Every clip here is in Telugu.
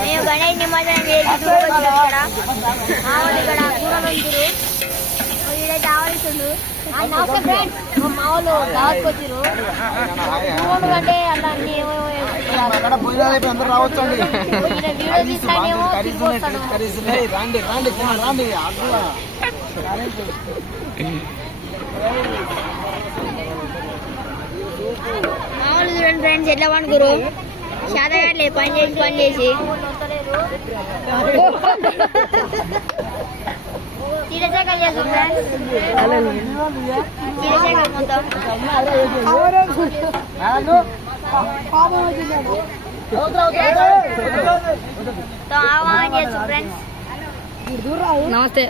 మేము గణేష్ నిమజ్జనం చేసి ఇక్కడ ఇక్కడ కూరలు ఇదైతే ఆవలిస్తుండ్రు. నమస్తే ఫ్రెండ్స్, మా వాళ్ళు దాచుకొచ్చిర్రు కూరలు అంటే అలా అన్ని అందరూ రావచ్చండి. వీడియో తీస్తానేమో తిరిగిపోతాడు. మామూలు చూడండి ఫ్రెండ్స్ ఎట్లా పనుకురు శాతగాట్లే పని చేసి చీరసేకలు చేస్తారు ఫ్రెండ్స్. చీరసేకలు మొత్తం ఆహ్వానం చేస్తారు ఫ్రెండ్స్. నమస్తే.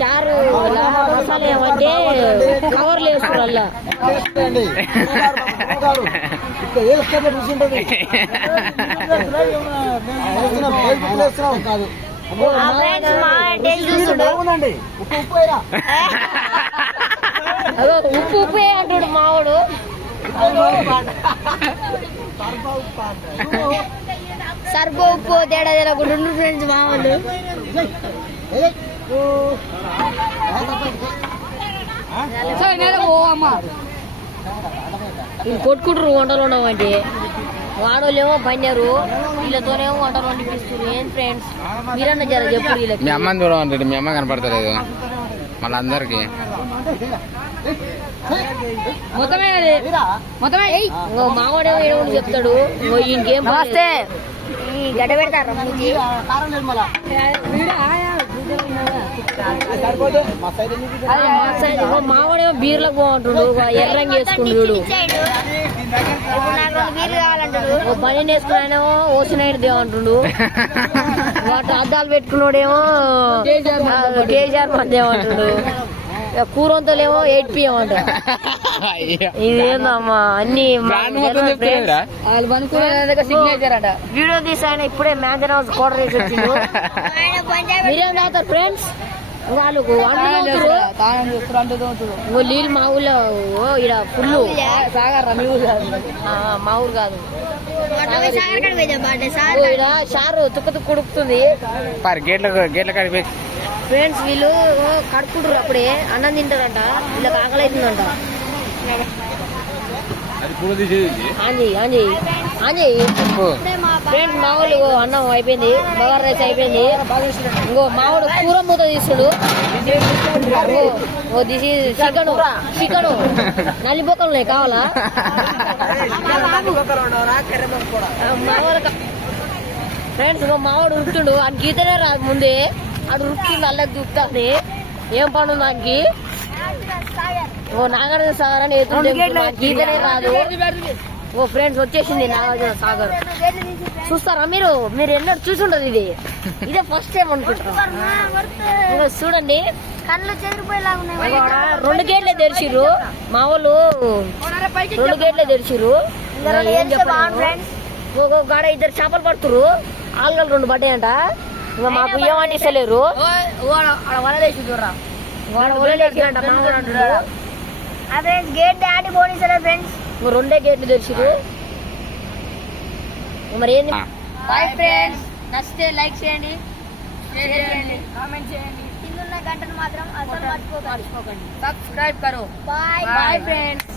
చారు మసాలా ఏమంటే కవర్లు వేస్తారు అలా ఉప్పు ఉప్పు అంటాడు మావాడు. సర్బో ఉప్పు తేడా తెలకుండా ఫ్రెండ్స్ మా వాళ్ళు. కొట్టుకుంటారు వంటలు ఉండవంటే వాడోళ్ళేమో పన్నారు, వీళ్ళతోనేమో వంటలు వండిపిస్తారు. ఏం ఫ్రెండ్స్ మీరన్నా జర చెప్పు వీళ్ళకి. మీ అమ్మని చూడమంటే మీ అమ్మ కనపడతలేదు మళ్ళీ అందరికి. మావాడేమో ఏమో చెప్తాడు ఇంకేం వస్తే ఈ గడ్డ పెడతారు. మావాడేమో బీర్లకు బాగుంటాడు, ఎర్రంగి వేసుకుంటాడు. పని వేసుకున్నాడేమో ఓసినాయుడు దేవంటుడు, వాటి అద్దాలు పెట్టుకున్నాడేమో కేజీఆర్ మంది ఏమంటాడు, కూరంతలేమో 8 PM అంట. ఇదేందమ్మా అన్ని సిగ్నేచర్ అంట. వీడియో తీసాను ఇప్పుడే మ్యాగన్ హౌస్ కోటర్ వేసి వచ్చిండు. మీరేం తాగుతారు ఫ్రెండ్స్? వాళ్ళు నీళ్ళు మా ఊళ్ళో ఇక్కడ ఫుల్ మా ఊరు కాదు, ఇక్కడ షారు తుక్క తుక్కు ఉడుకుతుంది ఫ్రెండ్స్. వీళ్ళు కడుక్కుంటారు అప్పుడే అన్నం తింటారంట, వీళ్ళకి ఆకలి అవుతుందంట. ఫ్రెండ్స్ మా వాళ్ళు అన్నం అయిపోయింది, బగారా రైస్ అయిపోయింది. ఇంకో మావాడు కూర మూత తీస్తుడు. చికెన్ నల్లిపోకలు కావాలా ఫ్రెండ్స్? ఇంకో మావాడు ఉరుకుతుండు, అని గీతనే రాదు ముందే అడు రుక్కింది అల్లకి దుక్కుతుంది. ఏం పని దానికి? ఓ నాగార్జున సాగర్ అని గీతనే రాదు. ఓ ఫ్రెండ్స్ వచ్చేసింది నాగార్జున సాగర్. చూస్తారా మీరు? మీరు ఎన్నడూ చూసుండదు, ఇదే ఫస్ట్ టైం అనుకుంటారు. చూడండి కళ్ళు చెదిరిపోయేలాగా 2 గేట్లే తెరిచిర్రు మా వాళ్ళు, 2 గేట్లే తెరిచిర్రు. ఒక గాడ 2 చేపలు పడుతురు, ఆలుగలు 2 పడ్డాయంట. ఇంకా మాకు ఏమని ఇస్తలేరు. అదే గేట్ దాటి పోలీసులే ఫ్రెండ్స్. 2 గేట్లు తెరిచిరు. మరి ఏంది? బాయ్ ఫ్రెండ్స్, నచ్చితే లైక్ చేయండి, షేర్ చేయండి, కామెంట్ చేయండి. కింద ఉన్న గంటను మాత్రం అసలు మర్చిపోకండి. సబ్స్క్రైబ్ కరో. Bye bye friends.